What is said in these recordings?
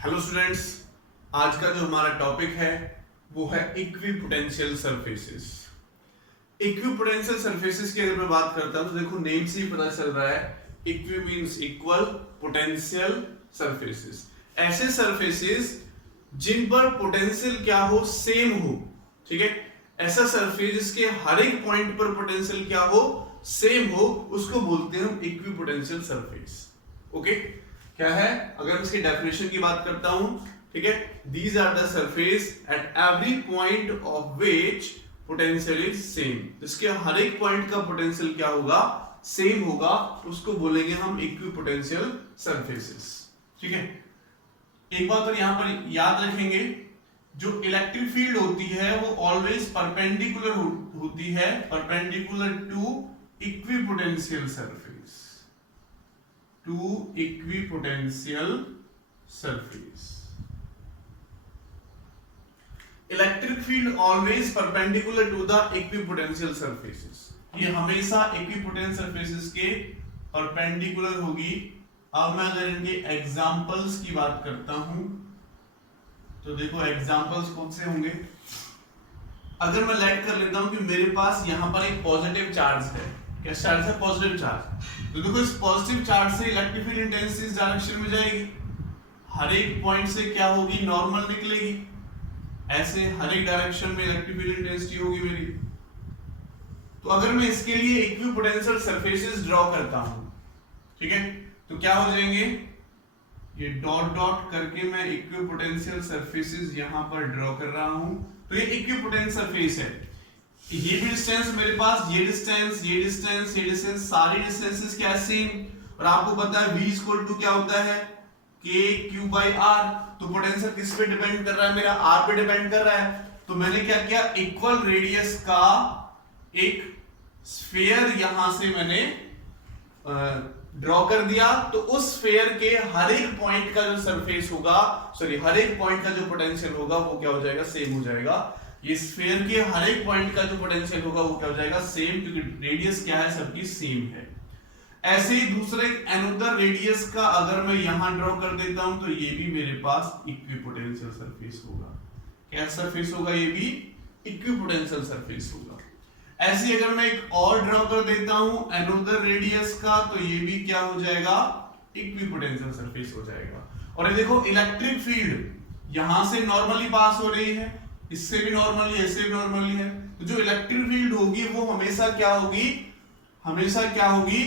Hello students, आज का जो हमारा टॉपिक है वो है इक्विपोटेंशियल सरफेसेस। इक्विपोटेंशियल सरफेसेस की अगर मैं बात करता हूं तो देखो नेम से ही पता चल रहा है, equi means equal, potential surfaces, ऐसे सरफेसेस जिन पर पोटेंशियल क्या हो, सेम हो। ठीक है, ऐसा सरफेस जिसके हर एक पॉइंट पर पोटेंशियल क्या हो, सेम हो, उसको बोलते हैं हम इक्विपोटेंशियल सरफेस। ओके, क्या है, अगर मैं इसकी डेफिनेशन की बात करता हूं, ठीक है, these are the surface at every point of which potential is same, जिसके हर एक पॉइंट का पोटेंशियल क्या होगा, सेम होगा, उसको बोलेंगे हम इक्विपोटेंशियल सरफेसेस। ठीक है, एक बात और यहां पर याद रखेंगे, जो इलेक्ट्रिक फील्ड होती है वो ऑलवेज परपेंडिकुलर होती है, perpendicular to equipotential surface, to equipotential surface. Electric field always perpendicular to the equipotential surfaces, ये हमेशा इक्विपोटेंशियल सरफेसेस के परपेंडिकुलर होगी। अब मैं अगर इनके एग्जांपल्स की बात करता हूं तो देखो एग्जांपल्स कौन से होंगे। अगर मैं लेट कर लेता हूं कि मेरे पास यहां पर एक पॉजिटिव चार्ज है, क्या चार्ज है, पॉजिटिव चार्ज, तो देखो इस पॉजिटिव चार्ज से इलेक्ट्रिक फील्ड इंटेंसिटी इस डायरेक्शन में जाएगी, हर एक पॉइंट से क्या होगी, नॉर्मल निकलेगी, ऐसे हर एक डायरेक्शन में इलेक्ट्रिक फील्ड इंटेंसिटी होगी मेरी। तो अगर मैं इसके लिए इक्विपोटेंशियल सरफेसेस ड्रॉ करता हूं, ठीक है, तो क्या हो जाएंगे, ये डॉट डॉट करके मैं इक्विपोटेंशियल सरफेसेस यहां पर ड्रॉ कर रहा हूं, तो ये इक्विपोटेंशियल सरफेस है। ये भी डिस्टेंस मेरे पास, ये डिस्टेंस, ये डिस्टेंस, ये डिस्टेंस, सारी डिस्टेंसेस क्या है, सेम। और आपको पता है V इक्वल टू क्या होता है, KQ/R। तो पोटेंशियल किस पे डिपेंड कर रहा है, मेरा R पे डिपेंड कर रहा है। तो मैंने क्या किया, इक्वल रेडियस का एक स्फीयर यहां से मैंने ड्रॉ कर दिया। तो उस स्फीयर के हर एक पॉइंट का जो सरफेस होगा, सॉरी हर एक पॉइंट का जो पोटेंशियल होगा वो क्या हो जाएगा, सेम हो जाएगा। ये स्फीयर के हर एक पॉइंट का जो पोटेंशियल होगा वो क्या हो जाएगा, सेम, क्योंकि रेडियस क्या है, सबकी सेम है। ऐसे ही दूसरे अनदर रेडियस का अगर मैं यहां ड्रॉ कर देता हूं तो ये भी मेरे पास इक्विपोटेंशियल सरफेस होगा। क्या सरफेस होगा, ये भी इक्विपोटेंशियल सरफेस होगा। ऐसे ही अगर मैं एक और ड्रॉ कर देता हूं अनदर रेडियस का, तो ये भी क्या हो जाएगा, इक्विपोटेंशियल सरफेस हो जाएगा। और ये देखो इलेक्ट्रिक फील्ड यहां से नॉर्मली पास हो रही है, इससे भी नॉर्मली, ऐसे भी नॉर्मली है, तो जो इलेक्ट्रिक फील्ड होगी वो हमेशा क्या होगी, हमेशा क्या होगी,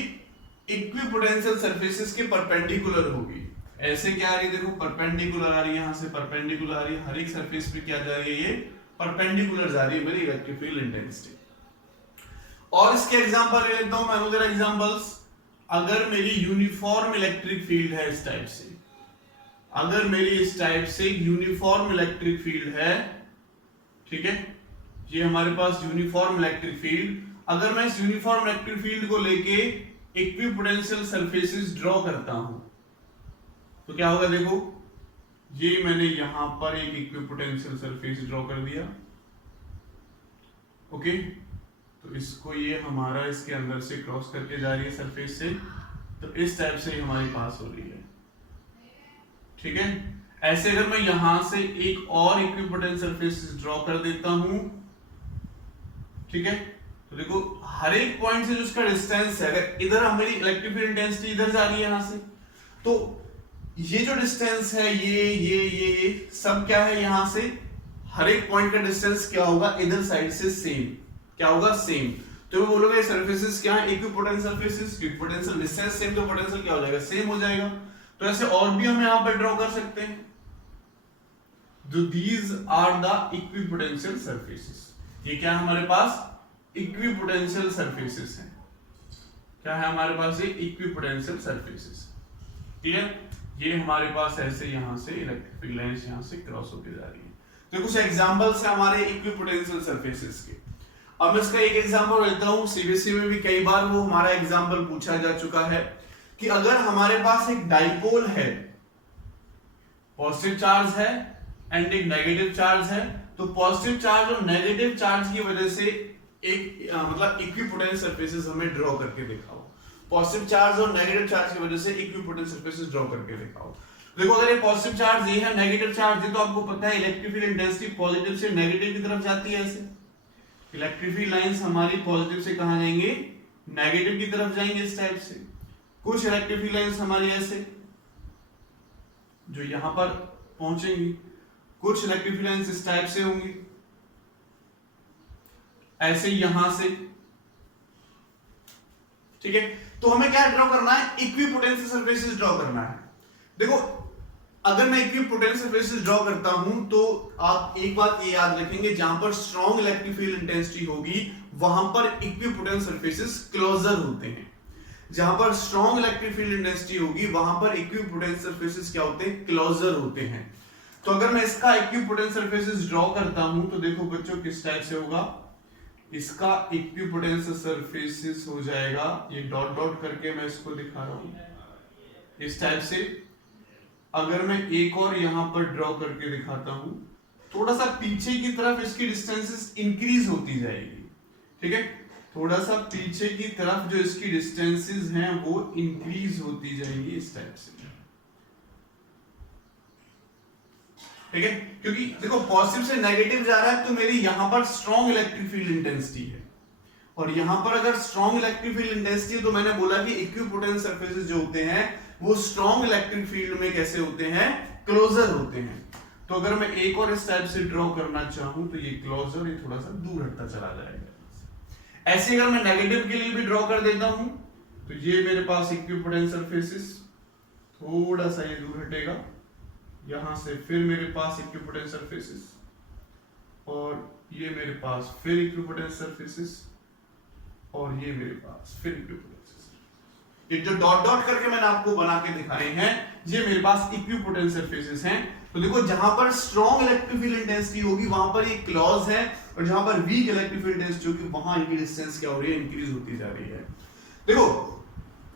इक्विपोटेंशियल सरफेसेस के परपेंडिकुलर होगी। ऐसे क्या आ रही है, देखो परपेंडिकुलर आ रही है, यहां से परपेंडिकुलर आ रही है, हर एक सरफेस पे क्या जा रही है, ये परपेंडिकुलर जा रही है मेरी इलेक्ट्रिक फील्ड इंटेंसिटी। और इसके एग्जांपल ले लेता हूं मैं, अनदर एग्जांपल्स। अगर मेरी यूनिफॉर्म इलेक्ट्रिक फील्ड है इस टाइप से, अगर मेरी इस टाइप से यूनिफॉर्म इलेक्ट्रिक फील्ड है, ठीक है, ये हमारे पास यूनिफॉर्म इलेक्ट्रिक फील्ड, अगर मैं इस यूनिफॉर्म इलेक्ट्रिक फील्ड को लेके इक्विपोटेंशियल सरफेसेस ड्रॉ करता हूं तो क्या होगा, देखो ये मैंने यहां पर एक इक्विपोटेंशियल सरफेस ड्रॉ कर दिया। ओके, तो इसको ये हमारा इसके अंदर से क्रॉस करके जा रही है सरफेस से, तो इस टाइप से हमारे पास हो रही है। ठीक है, ऐसे अगर मैं यहां से एक और इक्विपोटेंशियल सरफेस ड्रॉ कर देता हूं, ठीक है, तो देखो हर एक पॉइंट से जो उसका डिस्टेंस है, अगर इधर हमारी इलेक्ट्रिक फील्ड इंटेंसिटी इधर जा रही है यहां से, तो ये जो डिस्टेंस है, ये सब क्या है, यहां से हर एक पॉइंट का डिस्टेंस क्या होगा, इधर साइड से सेम, क्या होगा, सेम। तो वो बोलोगे सरफेसेस क्या है, equipotential surfaces, equipotential distance same, तो पोटेंशियल क्या हो जाएगा, सेम हो जाएगा। तो ऐसे और भी हम यहां पर ड्रॉ कर सकते हैं। These are the equipotencial surfaces। ये क्या है हमारे पास, इक्विपोटेंशियल सरफेसेस हैं। क्या है हमारे पास, ये इक्विपोटेंशियल सरफेसेस। क्लियर, ये हमारे पास ऐसे यहां से इलेक्ट्रिक फील्ड लाइंस यहां से क्रॉस होकर जा रही है। तो कुछ एग्जांपल्स है हमारे इक्विपोटेंशियल सरफेसेस के। अब मैं इसका एक एग्जांपल लेता हूं, सीबीएसई में भी कई बार वो हमारा एग्जांपल पूछा जा चुका है कि अगर हमारे पास एक डाइपोल है, पॉजिटिव चार्ज है एंड एक नेगेटिव चार्ज है, तो पॉजिटिव चार्ज और नेगेटिव चार्ज की वजह से एक मतलब इक्विपोटेंशियल सरफेसेस हमें ड्रॉ करके दिखाओ। पॉजिटिव चार्ज और नेगेटिव चार्ज की वजह से इक्विपोटेंशियल सरफेसेस ड्रॉ करके दिखाओ। देखो अगर ये पॉजिटिव चार्ज ये है, नेगेटिव चार्ज ये, तो आपको पता है इलेक्ट्रिक फील्ड इंटेंसिटी पॉजिटिव से नेगेटिव की तरफ जाती है। ऐसे इलेक्ट्रिक फील्ड लाइंस हमारी पॉजिटिव से कहां जाएंगे, नेगेटिव की तरफ जाएंगे इस टाइप से। कुछ इलेक्ट्रिक फील्ड लाइंस हमारी ऐसे जो यहां पर पहुंचेंगी, कुछ इलेक्ट्रिक फील्ड लाइंस इस टाइप से होंगी, ऐसे यहां से। ठीक है, तो हमें क्या ड्रॉ करना है, इक्विपोटेंशियल सरफेसेस ड्रॉ करना है। देखो अगर मैं इक्विपोटेंशियल सरफेसेस ड्रॉ करता हूं तो आप एक बात ये याद रखेंगे, जहां पर स्ट्रॉन्ग इलेक्ट्रिक फील्ड इंटेंसिटी होगी वहां पर इक्विपोटेंशियल सरफेसेस क्लोजर होते हैं। जहां पर स्ट्रॉन्ग इलेक्ट्रिक फील्ड इंटेंसिटी होगी वहां पर इक्विपोटेंशियल सरफेसेस क्या होते हैं, क्लोजर होते हैं। तो अगर मैं इसका इक्विपोटेंशियल सरफेसेस ड्रॉ करता हूं तो देखो बच्चों किस टाइप से होगा, इसका इक्विपोटेंशियल सरफेसेस हो जाएगा, ये डॉट डॉट करके मैं इसको दिखा रहा हूं इस टाइप से। अगर मैं एक और यहां पर ड्रॉ करके दिखाता हूं, थोड़ा सा पीछे की तरफ इसकी डिस्टेंसेस इंक्रीज होती जाएगी। ठीक है, थोड़ा सा पीछे की तरफ जो इसकी डिस्टेंसेस हैं वो इंक्रीज होती जाएंगी इस टाइप से। ठीक है, क्योंकि देखो पॉजिटिव से नेगेटिव जा रहा है तो मेरी यहां पर स्ट्रॉन्ग इलेक्ट्रिक फील्ड इंटेंसिटी है, और यहां पर अगर स्ट्रॉन्ग इलेक्ट्रिक फील्ड इंटेंसिटी है तो मैंने बोला कि इक्विपोटेंशियल सरफेसेस जो होते हैं वो स्ट्रॉन्ग इलेक्ट्रिक फील्ड में कैसे होते हैं, क्लोजर होते हैं। तो अगर मैं एक और इस टाइप से ड्रॉ करना चाहूं तो ये क्लोजर, ये थोड़ा सा दूर हटता चला जाएगा। ऐसे अगर मैं नेगेटिव के लिए भी ड्रॉ कर देता हूं तो ये मेरे पास इक्विपोटेंशियल सरफेसेस थोड़ा सा ये दूर हटेगा, यहां से फिर मेरे पास इक्विपोटेंशियल सरफेसेस, और ये मेरे पास फिर इक्विपोटेंशियल सरफेसेस, और ये मेरे पास फिर इक्विपोटेंशियल। ये जो डॉट डॉट करके मैंने आपको बना के दिखाए हैं ये मेरे पास इक्विपोटेंशियल सरफेसेस हैं। तो देखो जहां पर स्ट्रॉन्ग इलेक्ट्रिक फील्ड इंटेंसिटी होगी वहां पर ये क्लोज है, और जहां पर वीक इलेक्ट्रिक फील्ड इंटेंसिटी होगी वहां इनकी डिस्टेंस क्या हो रही है, इंक्रीज होती जा रही है। देखो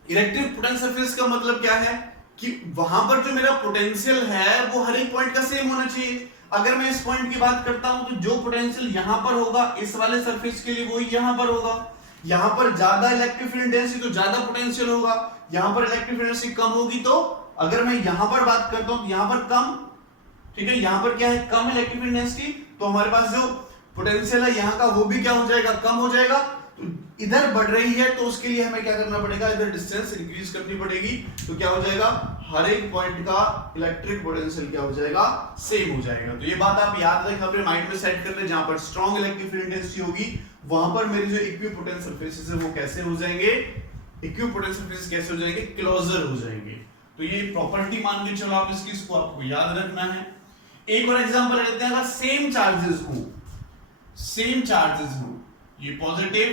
इलेक्ट्रिक पोटेंशियल सरफेस का मतलब क्या है कि वहां पर जो मेरा पोटेंशियल है वो हर एक पॉइंट का सेम होना चाहिए। अगर मैं इस पॉइंट की बात करता हूं तो जो पोटेंशियल यहां पर होगा इस वाले सरफेस के लिए वही यहां पर होगा। यहां पर ज्यादा इलेक्ट्रिक फील्ड इंटेंसिटी तो ज्यादा पोटेंशियल होगा, यहां पर इलेक्ट्रिक फील्ड इंटेंसिटी कम होगी तो अगर मैं यहां पर बात करता हूं तो यहां पर कम। ठीक है, यहां पर क्या है, कम इलेक्ट्रिक फील्ड इंटेंसिटी, तो हमारे पास जो पोटेंशियल है यहां का वो भी क्या हो जाएगा, कम हो जाएगा। तो इधर बढ़ रही है तो उसके लिए हमें क्या करना पड़ेगा, इधर डिस्टेंस इंक्रीज करनी पड़ेगी। तो क्या हो जाएगा, हर एक पॉइंट का इलेक्ट्रिक पोटेंशियल क्या हो जाएगा, सेम हो जाएगा। तो ये बात आप याद रखें, अपने माइंड में सेट कर ले, जहां पर स्ट्रॉन्ग इलेक्ट्रिक फील्ड इंटेंसिटी होगी वहां पर मेरे जो इक्विपोटेंशियल सरफेसेस है वो कैसे हो जाएंगे, इक्विपोटेंशियल सरफेसेस कैसे हो जाएंगे, क्लोजर हो जाएंगे। तो ये प्रॉपर्टी मान के चलो आप इसकी, इसको आपको याद रखना है। एक और एग्जांपल लेते हैं, अगर सेम चार्जेस हो, ये पॉजिटिव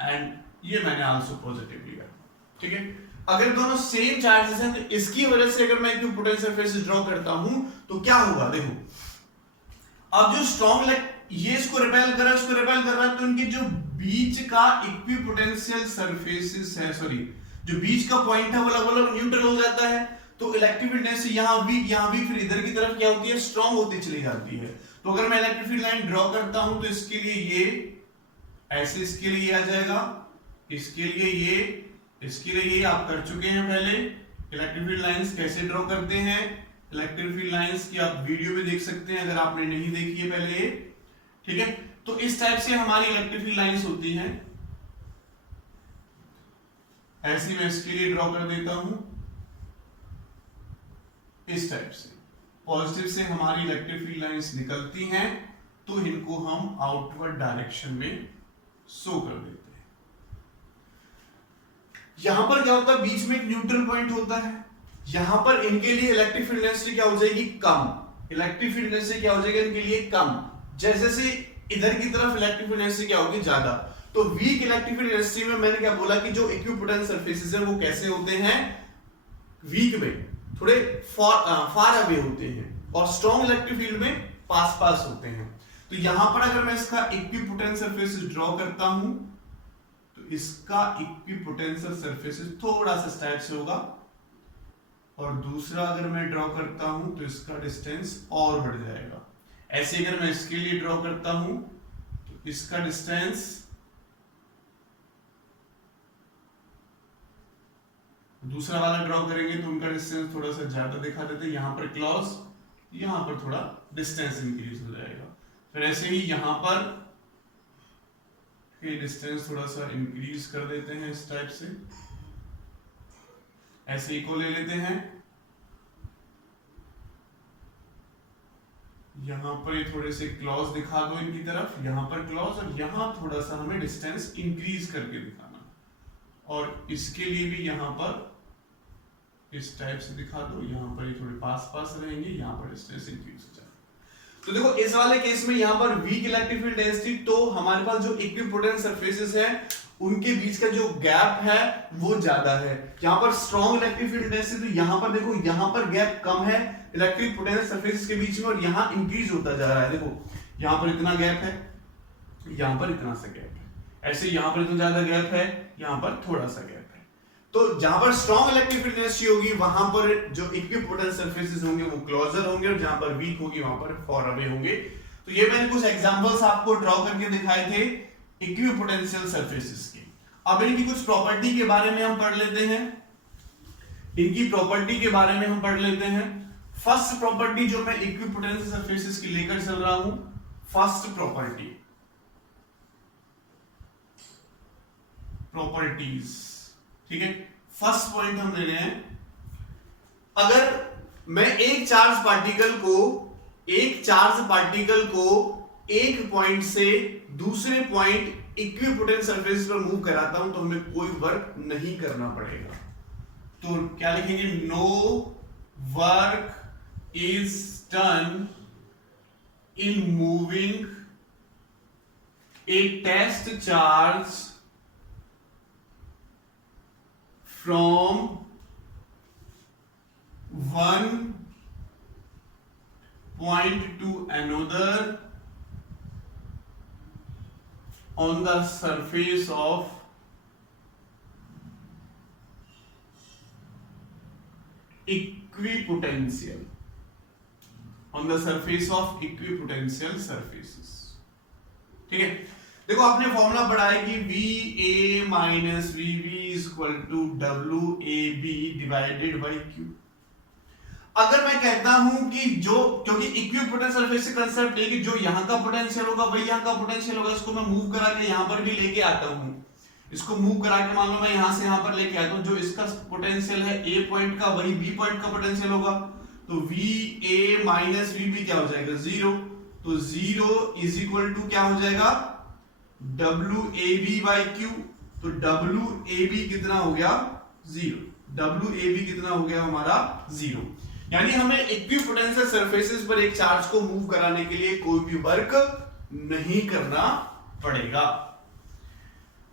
एंड ये मैंने आल्सो पॉजिटिव लिया। ठीक है, अगर दोनों सेम चार्जेस हैं तो इसकी वजह से अगर मैं इक्विपोटेंशियल सरफेसेस ड्रॉ करता हूं तो क्या होगा, देखो अब जो स्ट्रॉन्ग ये इसको रिपेल कर रहा है तो इनके जो बीच का इक्विपोटेंशियल सरफेसेस है, सॉरी जो बीच का पॉइंट है वो लगभग न्यूट्रल हो जाता है। तो इलेक्ट्रिक फील्ड इंटेंसिटी यहां भी फिर इधर की तरफ क्या होती है, स्ट्रॉन्ग होती चली जाती है। तो अगर मैं इलेक्ट्रिक फील्ड लाइन ड्रॉ करता हूं तो इसके लिए ये ऐसे, इसके लिए आ जाएगा, इसके लिए ये आप कर चुके हैं पहले। इलेक्ट्रिक फील्ड लाइंस कैसे ड्रॉ करते हैं, इलेक्ट्रिक फील्ड लाइंस की आप वीडियो भी देख सकते हैं अगर आपने नहीं देखी है पहले। ठीक है, तो इस टाइप से हमारी इलेक्ट्रिक फील्ड लाइंस होती हैं। ऐसी मैं इसके लिए ड्रॉ कर देता हूं इस टाइप से। पॉजिटिव से हमारी इलेक्ट्रिक फील्ड लाइंस निकलती हैं तो इनको हम आउटवर्ड डायरेक्शन में शो कर देते हैं। यहां पर क्या होता है, बीच में एक न्यूट्रल पॉइंट होता है, यहां पर इनके लिए इलेक्ट्रिक फील्ड इंटेंसिटी क्या हो जाएगी, कम। इलेक्ट्रिक फील्ड इंटेंसिटी क्या हो जाएगी इनके लिए, कम। जैसे से इधर की तरफ इलेक्ट्रिक फील्ड इंटेंसिटी क्या होगी, ज्यादा। तो वीक इलेक्ट्रिक फील्ड इंटेंसिटी में मैंने क्या बोला कि जो इक्विपोटेंशियल सरफेसेस हैं वो कैसे होते हैं, वीक में थोड़े फार अवे होते हैं, और स्ट्रॉन्ग इलेक्ट्रिक फील्ड में पास होते हैं। तो यहां पर अगर मैं इसका इक्विपोटेंशियल सरफेस ड्रॉ करता हूं तो इसका इक्विपोटेंशियल सरफेस थोड़ा सा इस टाइप से होगा, और दूसरा अगर मैं ड्रॉ करता हूं तो इसका डिस्टेंस और बढ़ जाएगा। ऐसे अगर मैं इसके लिए ड्रॉ करता हूं तो इसका डिस्टेंस दूसरा वाला ड्रॉ करेंगे तो उनका डिस्टेंस थोड़ा सा ज्यादा दिखा देते हैं, यहाँ पर क्लॉज, यहाँ पर थोड़ा डिस्टेंस इंक्रीज हो जाएगा। फिर ऐसे ही यहाँ पर डिस्टेंस थोड़ा सा इंक्रीज कर देते हैं इस टाइप से, ऐसे ही को ले लेते हैं, यहाँ पर ये थोड़े से क्लॉज दिखा दो इनकी तरफ, यहाँ पर क्लॉज, और यहाँ थोड़ा सा हमें डिस्टेंस इंक्रीज करके दिखाना, और इसके लिए भी यहाँ पर इस टाइप से दिखा दो, यहाँ पर ये थोड़े पास पास रहेंगे, यहाँ पर डिस्टेंस इंक्रीज हो जाएगा। तो देखो इस वाले केस में यहाँ पर वीक इलेक्ट्रिक फील्ड डेंसिटी, तो हमारे पास जो इक्विपोटेंट सरफेसेस है उनके बीच का जो गैप है वो ज्यादा है। यहाँ पर स्ट्रॉन्ग इलेक्ट्रिक फील्ड डेंसिटी, तो यहाँ पर देखो यहाँ पर गैप कम है इलेक्ट्रिक पोटेंशियल सरफेसेस के बीच में, और यहाँ इंक्रीज होता जा रहा है। देखो यहाँ पर इतना गैप है, यहाँ पर इतना सा गैप है, ऐसे यहाँ पर इतना ज्यादा गैप है, यहाँ पर थोड़ा सा गैप है। तो जहां पर स्ट्रॉन्ग इलेक्ट्रिक फील्ड डेंसिटी होगी वहां पर जो इक्विपोटेंट सरफेसेस होंगे वो क्लोजर होंगे, और जहां पर वीक होगी वहां पर फॉर अवे होंगे। तो ये मैंने कुछ एग्जांपल्स आपको ड्रॉ करके दिखाए थे इक्विपोटेंशियल सरफेसेस के। अब इनकी कुछ प्रॉपर्टी के बारे में हम पढ़ लेते हैं, इनकी प्रॉपर्टी के बारे में हम पढ़ लेते हैं। फर्स्ट प्रॉपर्टी जो मैं इक्विपोटेंशियल सरफेसेस की लेकर चल रहा हूं, फर्स्ट प्रॉपर्टी, प्रॉपर्टीज, ठीक है। फर्स्ट पॉइंट हम ले रहे हैं, अगर मैं एक चार्ज पार्टिकल को एक पॉइंट से दूसरे पॉइंट इक्विपोटेंट सरफेस पर मूव कराता हूं तो हमें कोई वर्क नहीं करना पड़ेगा। तो क्या लिखेंगे, no work is done in moving a test charge from one point to another on the surface of equipotential, on the surface of equipotential surfaces, ठीक है। देखो आपने फॉर्मूला पढ़ा है कि VA minus VB equal to WAB divided by Q। अगर मैं कहता हूं कि जो, क्योंकि इक्विपोटेंट सरफेस से कंसेप्ट है कि जो यहां का पोटेंशियल होगा वही यहां का पोटेंशियल होगा, इसको मैं मूव करा के यहां पर भी लेके आता हूं, इसको मूव करा के मान लो मैं यहां से यहां पर लेके आता हूं, जो इसका पोटेंशियल है A पॉइंट का वही B पॉइंट का पोटेंशियल होगा, तो VA माइनस VB क्या हो जाएगा, 0। तो 0 इज इक्वल टू क्या हो जाएगा, WAB by Q। तो WAB कितना हो गया, 0। WAB कितना हो गया हमारा, 0। यानी हमें इक्विपोटेंशियल सरफेसेस पर एक चार्ज को मूव कराने के लिए कोई भी वर्क नहीं करना पड़ेगा।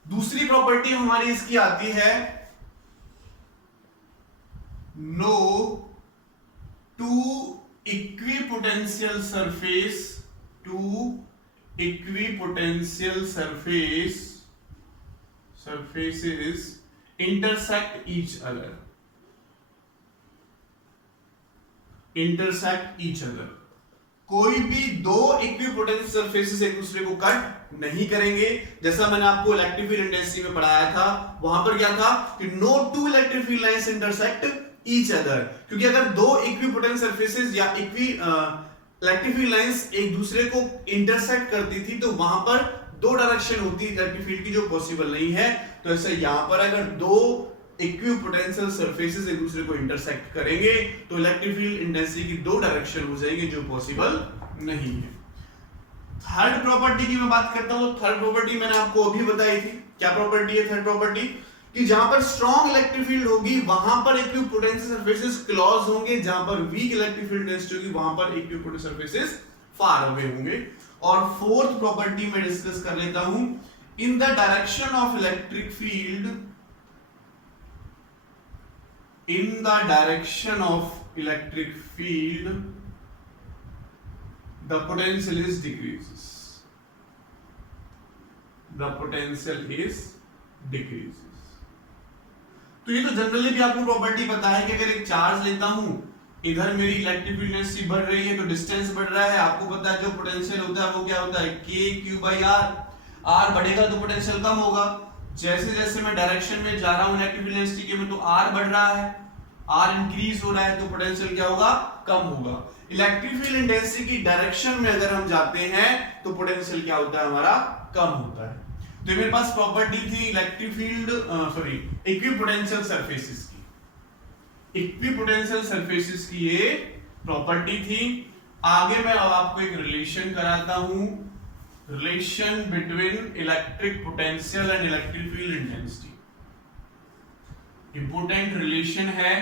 दूसरी प्रॉपर्टी हमारी इसकी आती है, no two equipotential surface surfaces intersect each other, कोई भी दो इक्विपोटेंशियल सरफेसेस एक दूसरे को कट नहीं करेंगे। जैसा मैंने आपको इलेक्ट्रिक फील्ड इंटेंसिटी में पढ़ाया था, वहां पर क्या था कि no two electric field lines intersect each other, क्योंकि अगर दो इक्विपोटेंशियल सरफेसेस या इलेक्ट्रिक फील्ड लाइंस एक दूसरे को इंटरसेक्ट करती थी तो वहां पर दो डायरेक्शन होती है इलेक्ट्रिक फील्ड की जो पॉसिबल नहीं है। तो ऐसे यहां पर अगर दो इक्विपोटेंशियल सरफेसेस एक दूसरे को इंटरसेक्ट करेंगे तो इलेक्ट्रिक फील्ड इंटेंसिटी की दो डायरेक्शन हो जाएगी जो पॉसिबल नहीं है। थर्ड प्रॉपर्टी की मैं बात करता हूं, थर्ड प्रॉपर्टी मैंने आपको अभी बताई थी। क्या प्रॉपर्टी है थर्ड प्रॉपर्टी, कि जहां पर स्ट्रॉन्ग इलेक्ट्रिक फील्ड होगी वहां पर इक्विपोटेंशियल सरफेसेस क्लोज होंगे, जहां पर वीक इलेक्ट्रिक फील्ड डेंसिटी होगी वहां पर इक्विपोटेंशियल सरफेसेस फार अवे होंगे। और फोर्थ प्रॉपर्टी में डिस्कस कर लेता हूं, in the direction of electric field, in the direction of electric field the potential is decreases, the potential is decreases। तो ये तो जनरली भी आपको प्रॉपर्टी पता है कि अगर एक चार्ज लेता हूं, इधर मेरी इलेक्ट्रिक फील्ड डेंसिटी बढ़ रही है तो डिस्टेंस बढ़ रहा है। आपको पता है जो पोटेंशियल होता है वो क्या होता है, K Q by R। R बढ़ेगा तो पोटेंशियल कम होगा, जैसे जैसे मैं डायरेक्शन में जा रहा हूं इलेक्ट्रिक फील्ड इंटेंसिटी के में, तो आर बढ़ रहा है, आर इंक्रीज हो रहा है, तो पोटेंशियल क्या होगा, कम होगा। इलेक्ट्रिक फील्ड इंटेंसिटी की डायरेक्शन में अगर हम जाते हैं तो पोटेंशियल क्या होता है हमारा, कम होता है। तो मेरे पास प्रॉपर्टी थी इलेक्ट्रिक फील्ड इक्विपोटेंशियल सरफेसेस की, इक्विपोटेंशियल सरफेसेस की ये प्रॉपर्टी थी। आगे मैं अब आपको एक रिलेशन कराता हूं, relation between electric potential and electric field intensity. Important relation है,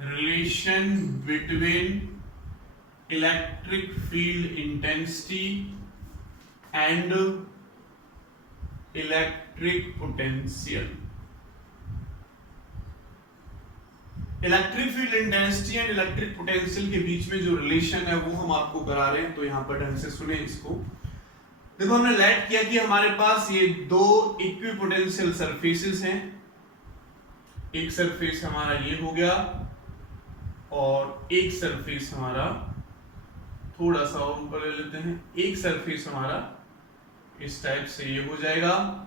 relation between electric field intensity and electric potential. Electric field intensity and electric potential के बीच में जो रिलेशन है वो हम आपको करा रहे हैं, तो यहां पर ढंग से सुने इसको। देखो हमने लेट किया कि हमारे पास ये दो इक्विपोटेंशियल सरफेसेस हैं, एक सरफेस हमारा ये हो गया और एक सरफेस हमारा थोड़ा सा और ऊपर ले लेते हैं, एक सरफेस हमारा इस टाइप से ये हो जाएगा,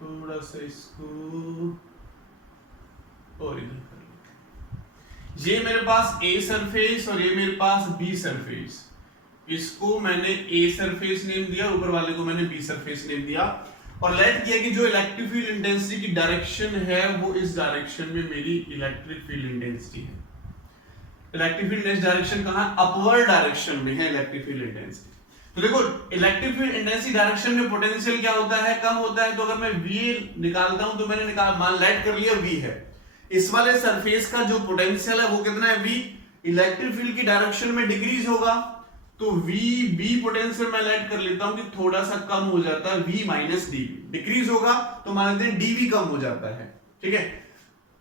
थोड़ा सा इसको और इधर कर लेते। ये मेरे पास ए सरफेस और ये मेरे पास बी सरफेस, इसको मैंने ए सरफेस नेम दिया, ऊपर वाले को मैंने बी सरफेस नेम दिया, और लेट किया कि जो इलेक्ट्रिक फील्ड इंटेंसिटी की डायरेक्शन है वो इस डायरेक्शन में मेरी इलेक्ट्रिक फील्ड इंटेंसिटी है। इलेक्ट्रिक फील्ड डायरेक्शन कहां, अपवर्ड डायरेक्शन में है इलेक्ट्रिक फील्ड इंटेंसिटी। तो देखो इलेक्ट्रिक फील्ड इंटेंसिटी डायरेक्शन में पोटेंशियल क्या होता है, कम होता है। तो अगर मैं V निकालता हूं तो मैंने मान लेट कर लिया V है, इस वाले सरफेस का जो पोटेंशियल है वो कितना है V, इलेक्ट्रिक फील्ड की डायरेक्शन में डिक्रीज होगा, तो V पोटेंशियल मैं लेट कर लेता हूं कि थोड़ा सा कम हो जाता है, V माइनस डी, डिक्रीज होगा तो मान लेते हैं dV कम हो जाता है, ठीक है।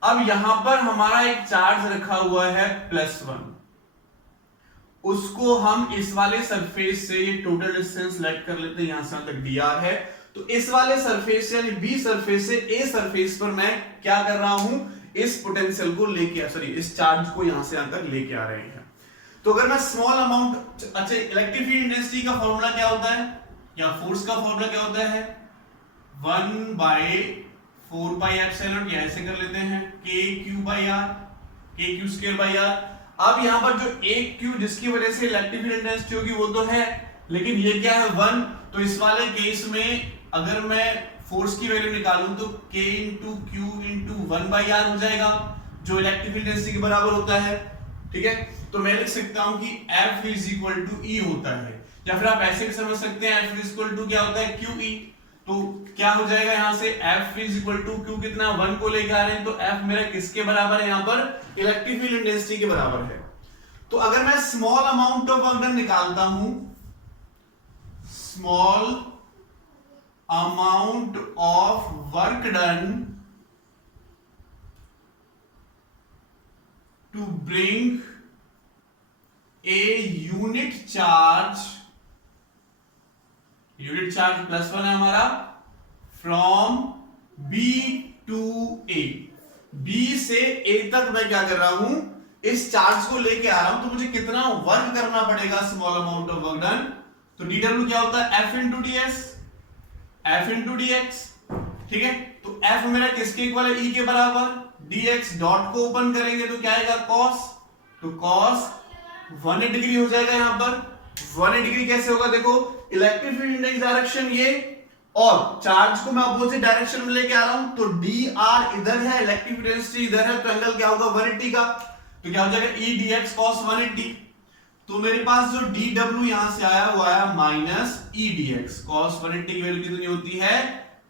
अब यहां पर हमारा एक चार्ज रखा हुआ है +1, उसको हम इस वाले सरफेस से ये टोटल डिस्टेंस लेट कर लेते हैं, यहां से तक dr है, तो इस वाले सरफेस यानी बी सरफेस से ए सरफेस पर मैं क्या कर रहा हूं, इस पोटेंशियल को लेके, सॉरी इस चार्ज को यहां से यहां तक लेके आ रहे हैं। तो अगर मैं स्मॉल अमाउंट, अच्छा इलेक्ट्रिक फील्ड इंटेंसिटी का फॉर्मूला क्या होता है, या फोर्स का फॉर्मूला क्या होता है, 1/4πε, या ऐसे कर लेते हैं kq/r, kq²/r। अब यहां पर जो एक q जिसकी वजह से इलेक्ट्रिक फील्ड इंटेंसिटी होगी वो तो है, लेकिन ये क्या है 1, तो इस वाले केस में अगर मैं फोर्स की वैल्यू निकालूं तो k × q × 1/r हो जाएगा, जो इलेक्ट्रिक फील्ड इंटेंसिटी के बराबर होता है, ठीक है। तो मैं लिख सकता हूं कि F = E होता है, या फिर आप ऐसे भी समझ सकते हैं F = क्या होता है, QE। तो क्या हो जाएगा यहां से F = Q, कितना 1 को लेके आ रहे हैं, तो F मेरा किसके बराबर है, यहां पर इलेक्ट्रिक फील्ड इंटेंसिटी के बराबर है। तो अगर मैं small amount of work done निकालता हूं, small amount of work done to bring a unit charge +1 है हमारा, from B to A, B से A तक मैं क्या कर रहा हूं, इस चार्ज को लेके आ रहा हूं, तो मुझे कितना वर्क करना पड़ेगा, small amount of work done. तो dW क्या होता है, F × ds, F × dx, ठीक है। तो F मेरा किसके इक्वल है, E के बराबर, dx डॉट को ओपन करेंगे तो क्या आएगा cos, तो cos 180 डिग्री हो जाएगा। यहां पर 180 डिग्री कैसे होगा, देखो इलेक्ट्रिक फील्ड इंडेक्स डायरेक्शन ये, और चार्ज को मैं अपोजिट डायरेक्शन में लेके आ रहा हूं, तो dr इधर है, इलेक्ट्रिक फील्ड इंटेंसिटी इधर है, तो एंगल क्या होगा 180 का, तो क्या हो जाएगा E dx cos 180। तो मेरे पास जो dw यहां से आया हुआ है -E dx, cos 180 की वैल्यू कितनी होती है,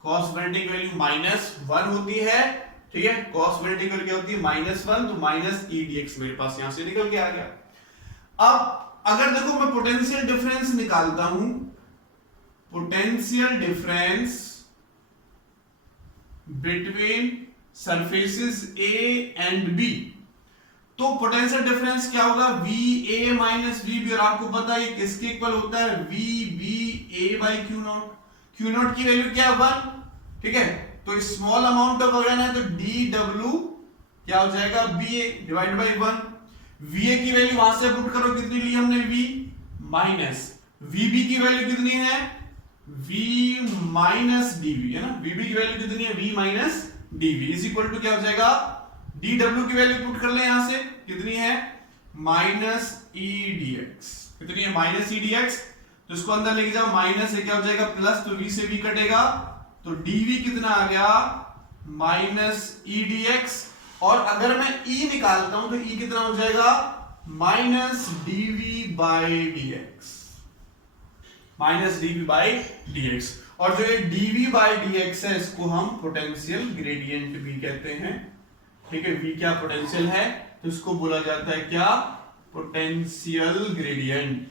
cos 180 की वैल्यू -1 होती है, ठीक है। cos 180 की वैल्यू क्या होती है, -1, तो -E dx मेरे पास यहां से निकल के आ गया। अब अगर देखो मैं पोटेंशियल डिफरेंस निकालता हूं, potential difference between surfaces A and B, तो पोटेंशियल डिफरेंस क्या होगा, VA - VB, और आपको पता है ये किसके इक्वल होता है, VBA/Q0, Q0 की वैल्यू क्या है 1, ठीक है। तो स्मॉल अमाउंट ऑफ वर्क है, तो dW क्या हो जाएगा, BA / 1, VA की वैल्यू वहां से पुट करो, कितनी ली हमने V माइनस वीबी की वैल्यू कितनी है, v माइनस डीवी है ना, वीबी की वैल्यू कितनी है, v minus DV is equal to क्या हो जाएगा, dw की वैल्यू पुट कर ले यहां से, कितनी है माइनस ई dx, कितनी है माइनस ई dx, तो इसको अंदर लेके जाओ, माइनस से क्या हो जाएगा प्लस, तो v से v कटेगा, तो dv कितना आ गया माइनस ई dx, और अगर मैं e निकालता हूं तो e कितना हो जाएगा minus dv by dx, minus dv by dx, और जो ये dv बाई dx है इसको हम पोटेंशियल ग्रेडियंट भी कहते हैं, ठीक है, v क्या पोटेंशियल है तो इसको बोला जाता है क्या, पोटेंशियल ग्रेडियंट,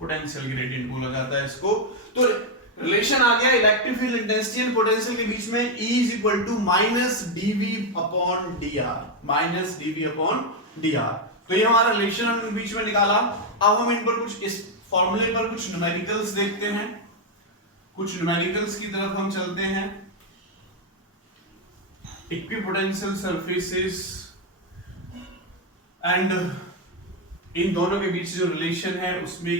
पोटेंशियल ग्रेडियंट बोला जाता है इसको। तो रिलेशन आ गया electric field intensity and potential के बीच में, E is equal to minus DV upon D R, minus DV upon D R, तो ये हमारा रिलेशन हमने बीच में निकाला। अब हम इन पर कुछ इस फॉर्मूले पर कुछ न्यूमेरिकल्स देखते हैं, कुछ न्यूमेरिकल्स की तरफ हम चलते हैं। इक्विपोटेंशियल सरफेसेस एंड इन दोनों के बीच जो रिलेशन है उसमें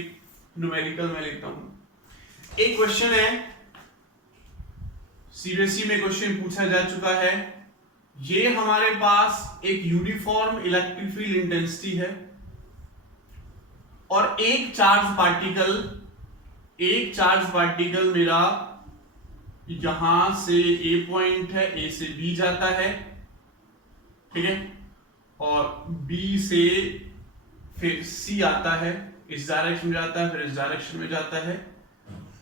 न्यूमेरिकल मैं लिखता हूं। एक क्वेश्चन है, सीबीएसई में क्वेश्चन पूछा जा चुका है, ये हमारे पास एक यूनिफॉर्म इलेक्ट्रिक फील्ड इंटेंसिटी है और एक चार्ज पार्टिकल मेरा यहां से ए पॉइंट है, ए से बी जाता है, ठीक है, और बी से फिर सी आता है, इस डायरेक्शन में जाता है, फिर इस डायरेक्शन में जाता है,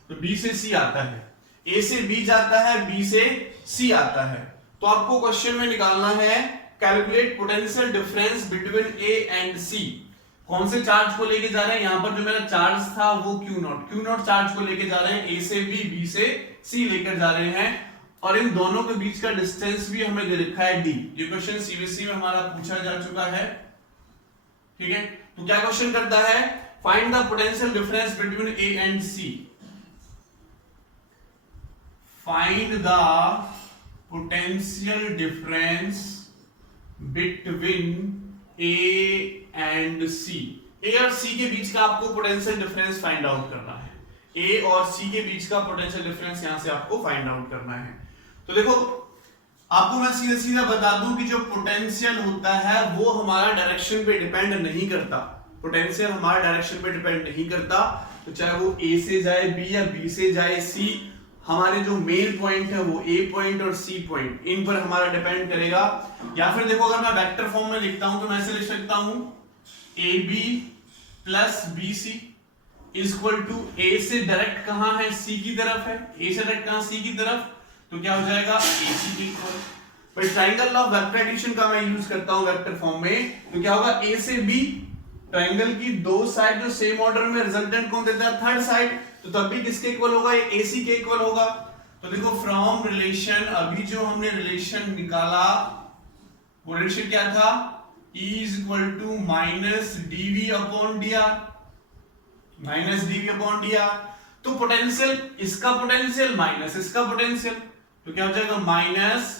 तो बी से सी आता है, ए से बी जाता है, बी से सी आता है, तो आपको क्वेश्चन में निकालना है calculate potential difference between A and C. कौन से चार्ज को लेके जा रहे हैं, यहां पर जो मेरा चार्ज था वो क्यू नॉट चार्ज को लेके जा रहे हैं, ए से बी से सी लेकर जा रहे हैं, और इन दोनों के बीच का डिस्टेंस भी हमें दे रखा है डी। ये क्वेश्चन सीबीएसई में हमारा पूछा जा चुका है, ठीक है। तो क्या क्वेश्चन करता है, find the potential difference between A and C, find the potential difference between A and C. A और सी के बीच का आपको पोटेंशियल डिफरेंस फाइंड आउट करना है, ए और सी के बीच का पोटेंशियल डिफरेंस यहां से आपको फाइंड आउट करना है। तो देखो आपको मैं सीधा सीधा बता दूं कि जो पोटेंशियल होता है वो हमारा डायरेक्शन पे डिपेंड नहीं करता, पोटेंशियल हमारा डायरेक्शन पे डिपेंड नहीं करता, तो चाहे वो ए से जाए बी या बी से जाए सी, हमारे जो मेन पॉइंट है वो ए पॉइंट और सी पॉइंट, इन पर हमारा डिपेंड करेगा। या फिर देखो अगर मैं वेक्टर फॉर्म में लिखता हूं तो मैं ऐसे लिख सकता हूं A B plus B C is equal to, A से डायरेक्ट कहां है सी की तरफ है, ए से डायरेक्ट कहां सी की तरफ, तो क्या हो जाएगा ए सी के इक्वल। पर ट्रायंगल ऑफ वेक्टर एडिशन का मैं यूज करता हूं वेक्टर फॉर्म में, तो क्या होगा ए से बी, ट्रायंगल की दो साइड जो सेम ऑर्डर में, रिजल्टेंट कौन देता है थर्ड साइड, तो तब भी किसके इक्वल होगा, ये एसी के इक्वल होगा। तो देखो फ्रॉम रिलेशन, अभी जो हमने रिलेशन निकाला वो रिलेशन क्या था, E is equal to minus dv upon dr, minus dv upon dr। तो पोटेंशियल, इसका पोटेंशियल माइनस इसका पोटेंशियल, तो क्या हो जाएगा माइनस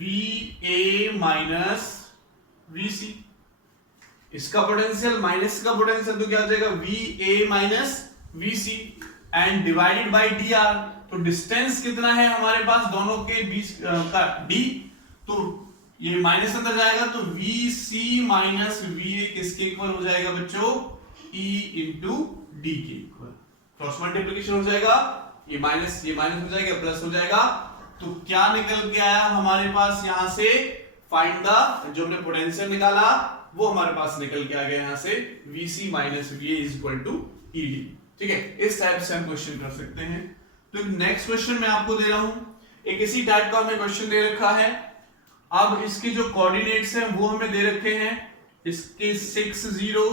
va माइनस vc, इसका पोटेंशियल माइनस इसका पोटेंशियल, तो क्या हो जाएगा va minus vc and divided by dr। तो डिस्टेंस कितना है हमारे पास दोनों के बीच का d, तो ये माइनस अंदर जाएगा, तो vc माइनस va किसके इक्वल हो जाएगा बच्चों, e इंटू डी के इक्वल, क्रॉस मल्टीप्लिकेशन हो जाएगा, ये माइनस हो जाएगा, प्लस हो जाएगा। तो क्या निकल के आया हमारे पास यहां से, फाइंड द, जो हमने पोटेंशियल निकाला वो हमारे पास निकल के आ गया यहां से vc minus va is equal to ed, ठीक है। इस टाइप से हम क्वेश्चन कर सकते हैं। तो नेक्स्ट क्वेश्चन मैं आपको दे रहा हूं, एक इसी टाइप का हमें क्वेश्चन दे रखा है। अब इसके जो कोऑर्डिनेट्स हैं वो हमें दे रखे हैं, इसके 6 0,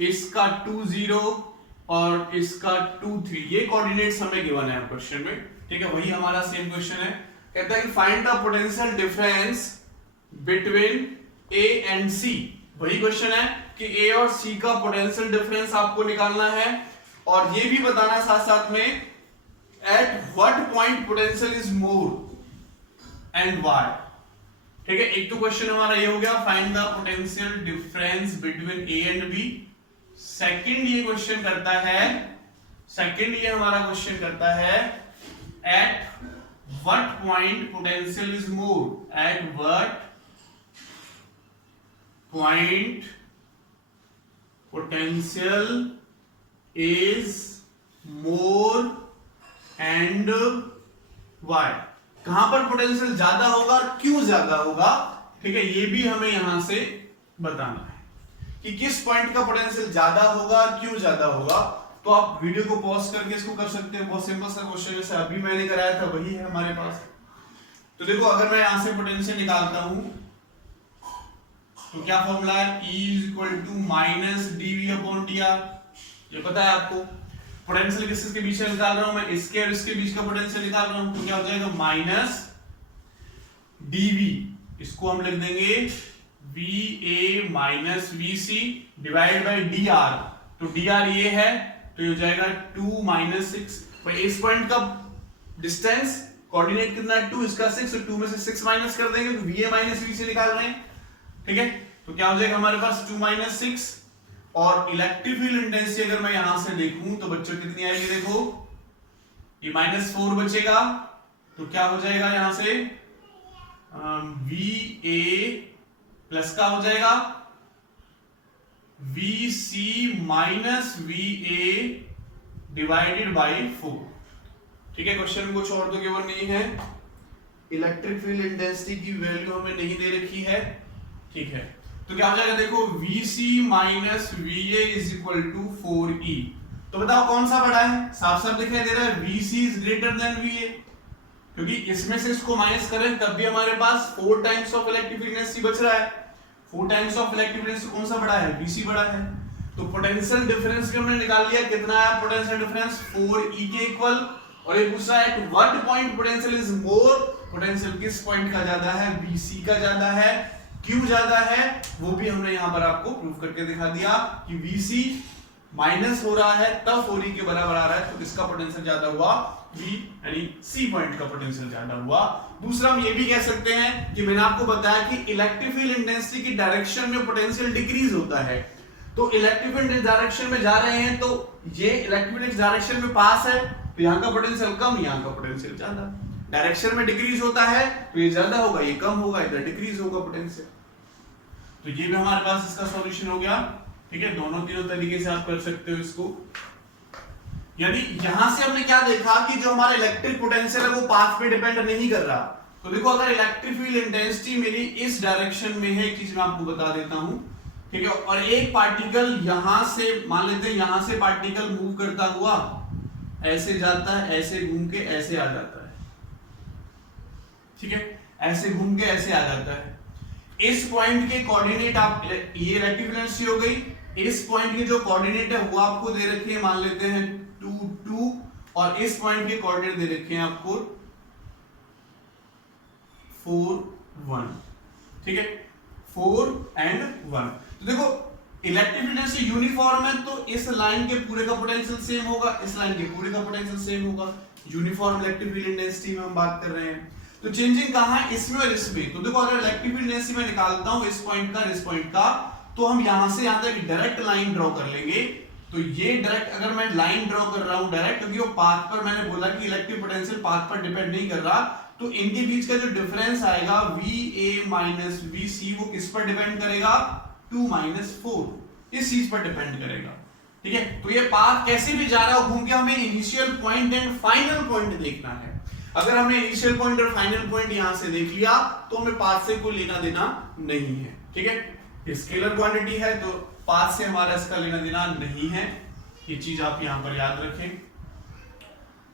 इसका 2 0 और इसका 2 3, ये कोऑर्डिनेट्स हमें गिवन है क्वेश्चन में, ठीक है। वही हमारा सेम क्वेश्चन है, कहता है कि find the potential difference between A and C. वही क्वेश्चन है कि ए और सी का पोटेंशियल डिफरेंस आपको निकालना है, और ये भी बताना साथ साथ में at what point potential is more and why. ठीक है, एक तो क्वेश्चन हमारा ये हो गया, find the potential difference between A and B. Second ये क्वेश्चन करता है, सेकंड ये हमारा क्वेश्चन करता है, at what point potential is more, at what point potential is more and why, कहां पर पोटेंशियल ज्यादा होगा और क्यों ज्यादा होगा। ठीक है, ये भी हमें यहां से बताना है कि किस पॉइंट का पोटेंशियल ज्यादा होगा और क्यों ज्यादा होगा। तो आप वीडियो को पॉज करके इसको कर सकते हो, बहुत सिंपल सा क्वेश्चन जैसे अभी मैंने कराया था वही है हमारे पास। तो देखो, अगर मैं यहां से पोटेंशियल निकालता हूं तो क्या फॉर्मूला है, E = -dV/dr, ये पता है आपको। पोटेंशियल किसके बीच में निकाल रहा हूं मैं, इसके और इसके बीच का पोटेंशियल निकाल रहा हूं, तो क्या हो जाएगा -dV, इसको हम लिख देंगे VA - VC divide by dr, तो dr ये है तो ये हो जाएगा 2 - 6। भाई इस पॉइंट का डिस्टेंस कोऑर्डिनेट कितना है 2, इसका 6, तो 2 में से 6 माइनस कर देंगे तो VA - VC निकाल रहे हैं। ठीक है, तो क्या हो जाएगा हमारे पास 2 - 6, और इलेक्ट्रिक फील्ड इंटेंसिटी अगर मैं यहां से देखूं तो बच्चों कितनी आएगी, देखो ये -4 बचेगा, तो क्या हो जाएगा यहां से VA प्लस का हो जाएगा VC - VA डिवाइडेड बाय 4। ठीक है, क्वेश्चन में कुछ और तो केवल नहीं है, इलेक्ट्रिक फील्ड इंटेंसिटी की वैल्यू हमें नहीं दे रखी है। ठीक है, तो क्या हो जाएगा, देखो VC - VA = 4E। तो बताओ कौन सा बड़ा है, साफ साफ दिखाई दे रहा है VC is greater than VA, क्योंकि इसमें से इसको माइनस करें तब भी हमारे पास 4 times of electric field intensity बच रहा है। 4 times of electric field intensity कौन सा बड़ा है, VC बड़ा है। तो पोटेंशियल डिफरेंस भी हमने निकाल लिया, कितना है पोटेंशियल डिफरेंस 4E के इक्वल। और ये पूछ रहा है at what point potential is more, potential किस पॉइंट का ज्यादा है, VC का ज्यादा है, क्यों ज्यादा है, वो भी हमने यहां पर आपको प्रूफ करके दिखा दिया कि VC माइनस हो रहा है तब 4E के बराबर आ रहा है, तो किसका पोटेंशियल ज्यादा हुआ, V यानी C पॉइंट का पोटेंशियल ज्यादा हुआ। दूसरा हम ये भी कह सकते हैं कि मैंने आपको बताया कि इलेक्ट्रिक फील्ड इंटेंसिटी की डायरेक्शन में पोटेंशियल डिक्रीज होता है, तो इलेक्ट्रिक फील्ड डायरेक्शन में जा रहे हैं तो ये इलेक्ट्रिक फील्ड डायरेक्शन में पास है, तो यहाँ का पोटेंशियल कम, यहाँ का पोटेंशियल ज्यादा। डायरेक्शन में डिक्रीज होता है तो ये ज्यादा होगा, ये कम होगा, इधर डिक्रीज होगा पोटेंशियल। तो ये भी हमारे पास इसका सॉल्यूशन हो गया। ठीक है, दोनों तीनों तरीके से आप कर सकते हो इसको। यानी यहां से हमने क्या देखा कि जो हमारा इलेक्ट्रिक पोटेंशियल है वो पाथ पे डिपेंड नहीं कर रहा। तो देखो, अगर इलेक्ट्रिक फील्ड इंटेंसिटी मेरी इस डायरेक्शन में है, एक चीज मैं आपको बता देता हूं, ठीक है, और एक पार्टिकल यहां से, मान लेते हैं यहां से पार्टिकल मूव करता हुआ ऐसे जाता है, ऐसे घूम के ऐसे आ जाता है, ठीक है, ऐसे घूम के ऐसे आ जाता है। इस पॉइंट के कोऑर्डिनेट आप, ये इलेक्ट्रिक इंटेंसिटी हो गई, इस पॉइंट के जो कोऑर्डिनेट है वो आपको दे रखे हैं, मान लेते हैं 2 2, और इस पॉइंट के कोऑर्डिनेट दे रखे हैं आपको 4 1। ठीक है, 4 and 1। तो देखो इलेक्ट्रिक इंटेंसिटी यूनिफॉर्म है, तो इस लाइन के पूरे का पोटेंशियल सेम होगा, इस लाइन के पूरे का पोटेंशियल सेम होगा। यूनिफॉर्म इलेक्ट्रिक फील्ड इंटेंसिटी में हम बात कर रहे हैं। तो चेंजिंग कहां है, इसमें और इसमें। तो देखो, अगर इलेक्ट्रिक फील्ड इंटेंसिटी में निकालता हूं इस पॉइंट का और इस पॉइंट का, तो हम यहां से यहां तक डायरेक्ट लाइन ड्रॉ कर लेंगे। तो ये डायरेक्ट अगर मैं लाइन ड्रॉ कर रहा हूं डायरेक्ट, क्योंकि वो पाथ पर, मैंने बोला कि इलेक्ट्रिक पोटेंशियल पाथ पर डिपेंड नहीं कर रहा, तो इनके बीच का जो डिफरेंस आएगा VA - VC, वो किस पर डिपेंड करेगा, 2 - 4, इस चीज पर डिपेंड करेगा। ठीक है, तो ये पाथ कैसे भी जा रहा हो घूम के, हमें initial point and final point देखना है। अगर हमने इनिशियल पॉइंट और फाइनल पॉइंट यहां से देख लिया तो हमें पाथ से कोई लेना देना नहीं है। ठीक है, स्केलर क्वांटिटी है तो पाथ से हमारा इसका लेना देना नहीं है, ये चीज आप यहां पर याद रखें।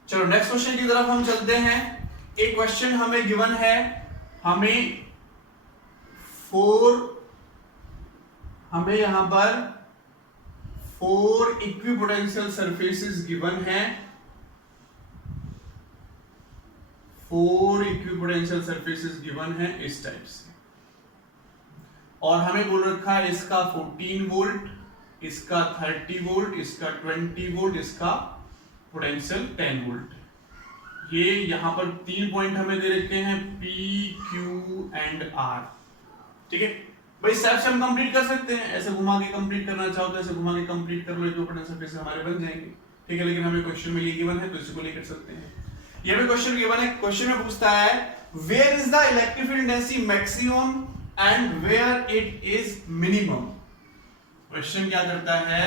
चलो नेक्स्ट क्वेश्चन की तरफ हम चलते हैं। एक क्वेश्चन हमें गिवन है, हमें यहां पर 4 इक्विपोटेंशियल सरफेसेस गिवन है, 4 इक्विपोटेंशियल सरफेसेस गिवन है इस टाइप से, और हमें बोल रखा है इसका 14 वोल्ट, इसका 30 वोल्ट, इसका 20 वोल्ट, इसका पोटेंशियल 10 वोल्ट। ये यहां पर 3 पॉइंट हमें दे रखे हैं P, Q एंड R। ठीक है भाई, स्टेप्स हम कंप्लीट कर सकते हैं, ऐसे घुमा के कंप्लीट करना चाहो तो ऐसे घुमा के कंप्लीट कर लो, इक्विपोटेंशियल सरफेस हमारे बन जाएंगे। ठीक है, लेकिन हमें क्वेश्चन में ये गिवन है तो इसको लेकर सकते हैं। ये भी क्वेश्चन गिवन है, क्वेश्चन में पूछता है where is the electric field intensity maximum and where it is minimum. Question क्या करता है,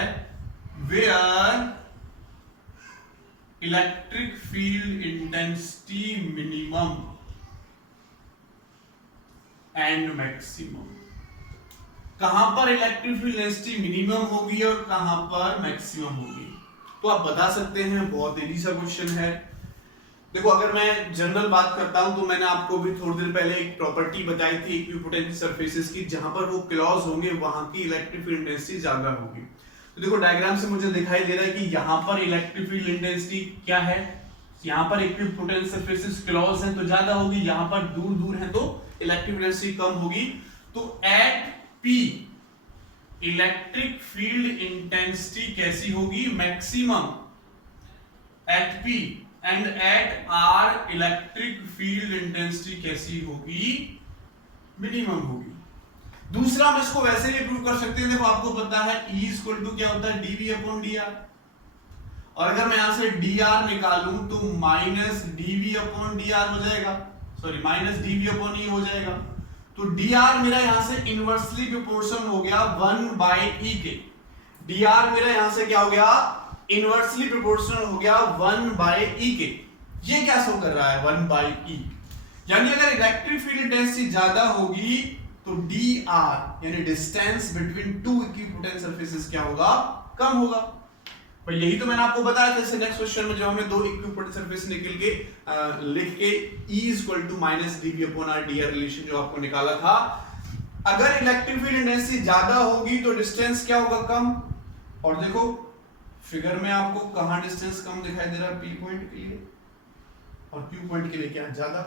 where electric field intensity minimum and maximum, कहां पर इलेक्ट्रिक फील्ड इंटेंसिटी मिनिमम होगी और कहां पर मैक्सिमम होगी। तो आप बता सकते हैं, बहुत इजी सा क्वेश्चन है। देखो अगर मैं जनरल बात करता हूं तो मैंने आपको भी थोड़ी देर पहले एक प्रॉपर्टी बताई थी इक्विपोटेंशियल सरफेसेस की, जहां पर वो क्लॉज होंगे वहां की इलेक्ट्रिक फील्ड इंटेंसिटी ज्यादा होगी। तो देखो डायग्राम से मुझे दिखाई दे रहा है कि यहां पर इलेक्ट्रिक फील्ड इंटेंसिटी क्या है, यहां पर इक्विपोटेंशियल सरफेसेस क्लॉज हैं तो ज्यादा होगी, यहां पर दूर दूर है तो इलेक्ट्रिक फील्ड इंटेंसिटी कम होगी। तो at P electric field intensity कैसी होगी, maximum at P, and at R electric field intensity कैसी होगी, मिनिमम होगी। दूसरा हम इसको वैसे भी प्रूव कर सकते हैं, देखो आपको पता है E इक्वल टू क्या होता है, dV अपॉन dr, और अगर मैं यहां से dr निकालूं तो माइनस dV अपॉन dr हो जाएगा, sorry minus dV upon E हो जाएगा। तो dr मेरा यहां से इनवर्सली प्रोपोर्शन हो गया 1/e के, dr मेरा यहां से क्या हो गया, इनवर्सली प्रोपोर्शनल हो गया 1/e के। ये क्या शो कर रहा है, 1/e, यानी अगर इलेक्ट्रिक फील्ड इंटेंसिटी ज्यादा होगी तो dr यानी distance between two equipotential surfaces क्या होगा, कम होगा। भाई यही तो मैंने आपको बताया था जैसे नेक्स्ट क्वेश्चन में, जब हमने दो इक्विपोटेंशियल सरफेस निकल के लिख के E equal to minus dV upon r dr relation जो आपको निकाला था, अगर इलेक्ट्रिक फील्ड इंटेंसिटी ज्यादा होगी तो डिस्टेंस क्या होगा, कम। और देखो फिगर में आपको कहां डिस्टेंस कम दिखाई दे रहा है, P पॉइंट के लिए, और Q पॉइंट के लिए क्या ज्यादा।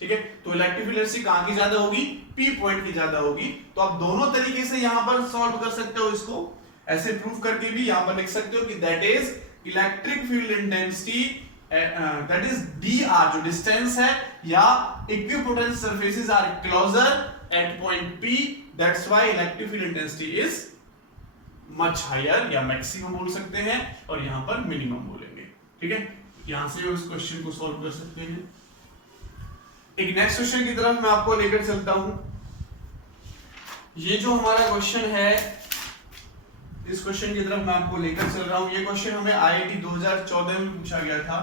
ठीक है, तो इलेक्ट्रिक फील्ड इंटेंसिटी कहां की ज्यादा होगी, P पॉइंट की ज्यादा होगी। तो आप दोनों तरीके से यहां पर सॉल्व कर सकते हो, इसको ऐसे प्रूफ करके भी यहां पर लिख सकते हो कि that is electric field intensity that is dr जो डिस्टेंस है, या equipotential surfaces are closer at point P, that's why electric field intensity is much higher, या मैक्सिमम बोल सकते हैं, और यहां पर मिनिमम बोलेंगे। ठीक है, यहां से उस क्वेश्चन को सॉल्व कर सकते हैं। एक नेक्स्ट क्वेश्चन की तरफ मैं आपको लेकर चलता हूं। ये जो हमारा क्वेश्चन है, इस क्वेश्चन की तरफ मैं आपको लेकर चल रहा हूं। ये क्वेश्चन हमें IIT 2014 में पूछा गया था,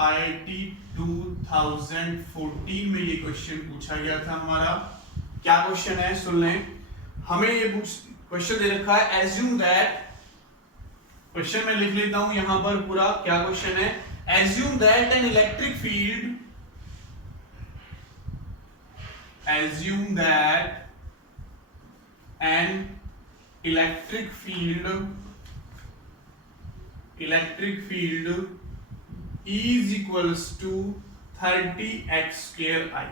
IIT 2014 में ये क्वेश्चन पूछा गया था हमारा। क्या क्वेश्चन है सुन लें, हमें ये क्वेश्चन दे रखा है, एज्यूम दैट, क्वेश्चन मैं लिख लेता हूं यहां पर पूरा, क्या क्वेश्चन है, assume that an electric field, assume that an electric field is equals to 30x square I,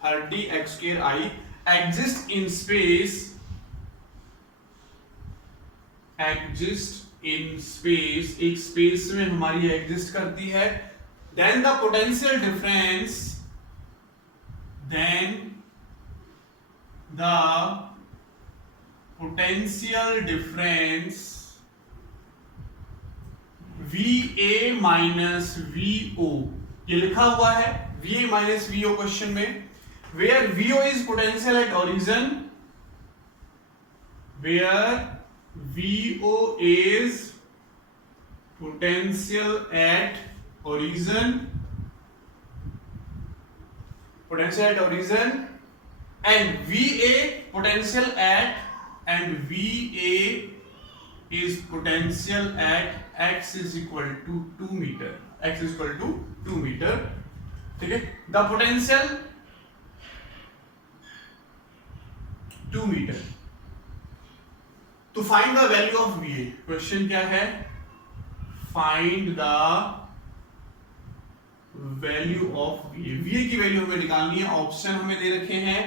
30x square I exist in space, exist in space, एक स्पेस में हमारी एग्जिस्ट करती है, then the potential difference, then the potential difference VA minus VO, ये लिखा हुआ है VA minus VO question में, where VO is potential at origin, where VO is potential at origin, and VA potential at, and VA is potential at x is equal to 2 meter, x is equal to 2 meter. ठीक है, the potential 2 meter. To find the value of VA, question क्या है, find the value of VA, VA की value हमें निकालनी है। Option हमें दे रखे हैं,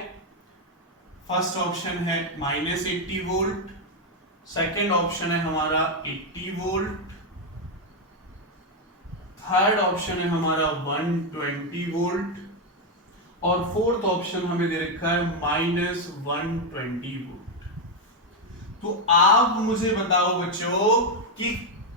फर्स्ट ऑप्शन है -80 वोल्ट, सेकेंड ऑप्शन है हमारा 80 वोल्ट, थर्ड ऑप्शन है हमारा 120 वोल्ट और फोर्थ ऑप्शन हमें दे रखा है -120 वोल्ट। तो आप मुझे बताओ बच्चों कि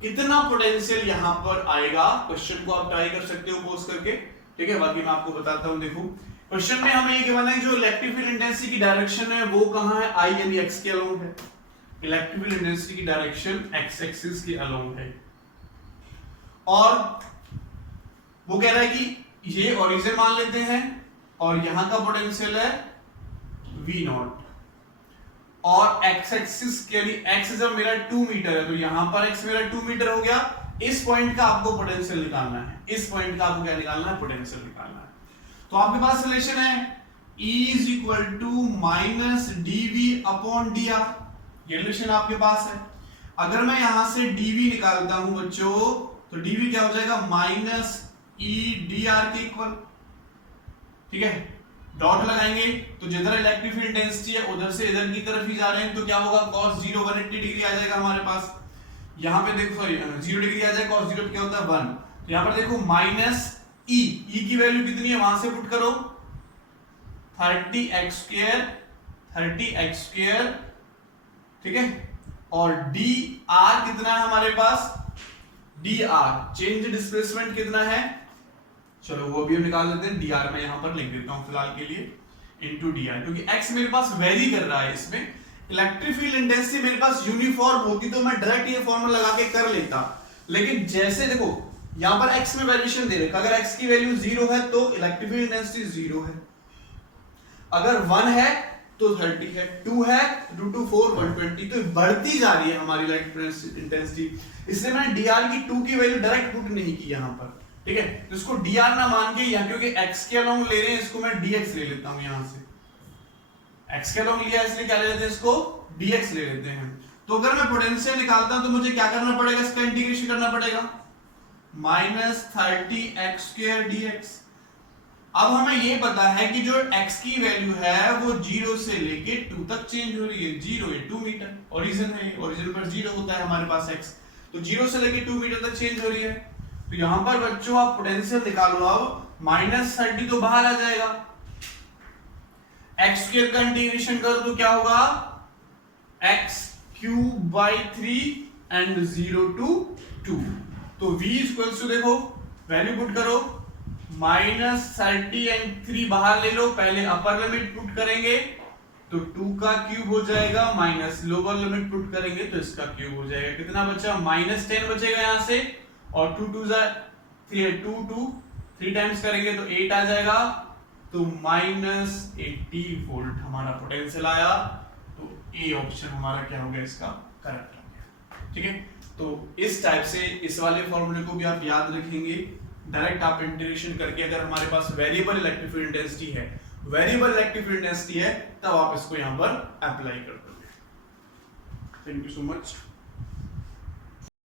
कितना पोटेंशियल यहां पर आएगा। क्वेश्चन को आप ट्राई कर सकते हो पोज करके, ठीक है। बाकी मैं आपको बताता हूं। देखो क्वेश्चन में हमें ये गिवन है जो इलेक्ट्रिक फील्ड इंटेंसिटी की डायरेक्शन है वो कहां है, आई यानी एक्स के अलोंग है। इलेक्ट्रिक फील्ड इंटेंसिटी की डायरेक्शन एक्स एक्सिस के अलोंग है और वो कह रहा है कि ये ओरिजिन मान लेते हैं और यहां का पोटेंशियल है V नॉट और एक्स एक्सिस के लिए एक्स जब मेरा 2 मीटर है तो यहां पर एक्स मेरा 2 मीटर हो गया। इस पॉइंट का आपको पोटेंशियल निकालना है, इस पॉइंट का आपको क्या निकालना है, पोटेंशियल निकालना है। तो आपके पास रिलेशन है E is equal to minus dV upon dr, ये रिलेशन आपके पास है। अगर मैं यहां से dV निकालता हूं बच्चों तो dV क्या हो जाएगा, माइनस E dr के इक्वल, ठीक है। डॉट लगाएंगे तो जिधर इलेक्ट्रिक फील्ड इंटेंसिटी है उधर से इधर की तरफ ही जा रहे हैं तो क्या होगा, cos 0 180 डिग्री आ जाएगा हमारे पास। यहां पे देखो सॉरी 0 डिग्री आ जाएगा, cos 0 क्या होता है 1। तो यहां पर देखो माइनस E की वैल्यू कितनी है वहां से पुट करो 30x स्क्वायर, ठीक है। और dr कितना है हमारे पास, dr चेंज डिस्प्लेसमेंट कितना है, चलो वो भी हम निकाल लेते हैं। dr मैं यहां पर लिख देता हूं फिलहाल के लिए इनटू dr, क्योंकि x मेरे पास वेरी कर रहा है। इसमें इलेक्ट्रिक फील्ड इंटेंसिटी मेरे पास यूनिफॉर्म होती तो मैं डायरेक्ट ये फॉर्मूला लगा के कर लेता, लेकिन जैसे देखो यहां पर x में वेरिएशन दे रखा, अगर x की वैल्यू 0 है तो इलेक्ट्रिक फील्ड इंटेंसिटी 0 है, अगर 1 है तो 30 है, 2 है 2 to 4 120, तो बढ़ती जा रही है हमारी इलेक्ट्रिक इंटेंसिटी। इसलिए मैंने dr की 2 की वैल्यू डायरेक्ट पुट नहीं की यहां पर, ठीक है। तो इसको dr ना मान के यहां क्योंकि x के अलोंग ले रहे हैं इसको मैं dx ले लेता हूं, यहां से x के अलोंग लिया इसलिए क्या ले लेते हैं, इसको dx ले लेते हैं। तो अगर मैं पोटेंशियल निकालता हूं तो मुझे क्या करना पड़ेगा, इसका इंटीग्रेशन करना पड़ेगा माइनस 30x स्क्वायर dx। अब हमें ये पता है कि जो x की वैल्यू है वो 0 से लेके 2 तक चेंज हो रही है। 0 है 2 मीटर, ओरिजिन है, ओरिजिन पर 0 होता है हमारे पास x, तो 0 से लेके 2 मीटर तक चेंज हो रही है। तो यहां पर बच्चों आप पोटेंशियल निकालो, अब माइनस 30 तो बाहर आ जाएगा, x स्क्वायर का इंटीग्रेशन करो तो क्या होगा, x cube by 3 and 0 to 2। तो v इक्वल्स टू देखो वैल्यू पुट करो माइनस 30 एंड 3 बाहर ले लो, पहले अपर लिमिट पुट करेंगे तो 2 का क्यूब हो जाएगा, माइनस लोअर लिमिट पुट करेंगे तो इसका क्यूब हो जाएगा। कितना बचा, माइनस 10 बचेगा यहां से, और 2 2 3 टाइम्स करेंगे तो 8 आ जाएगा, तो माइनस 80 वोल्ट हमारा पोटेंशियल आया। तो ए ऑप्शन हमारा क्या हो गया, इसका करेक्ट हो गया, ठीक है। तो इस टाइप से इस वाले फॉर्मूले को भी आप याद रखेंगे, डायरेक्ट आप इंटीग्रेशन करके अगर हमारे पास वेरिएबल इलेक्ट्रिक फील्ड इंटेंसिटी है, वेरिएबल इलेक्ट्रिक फील्ड इंटेंसिटी है, तब आप इसको यहां पर अप्लाई कर दोगे। Thank you so much.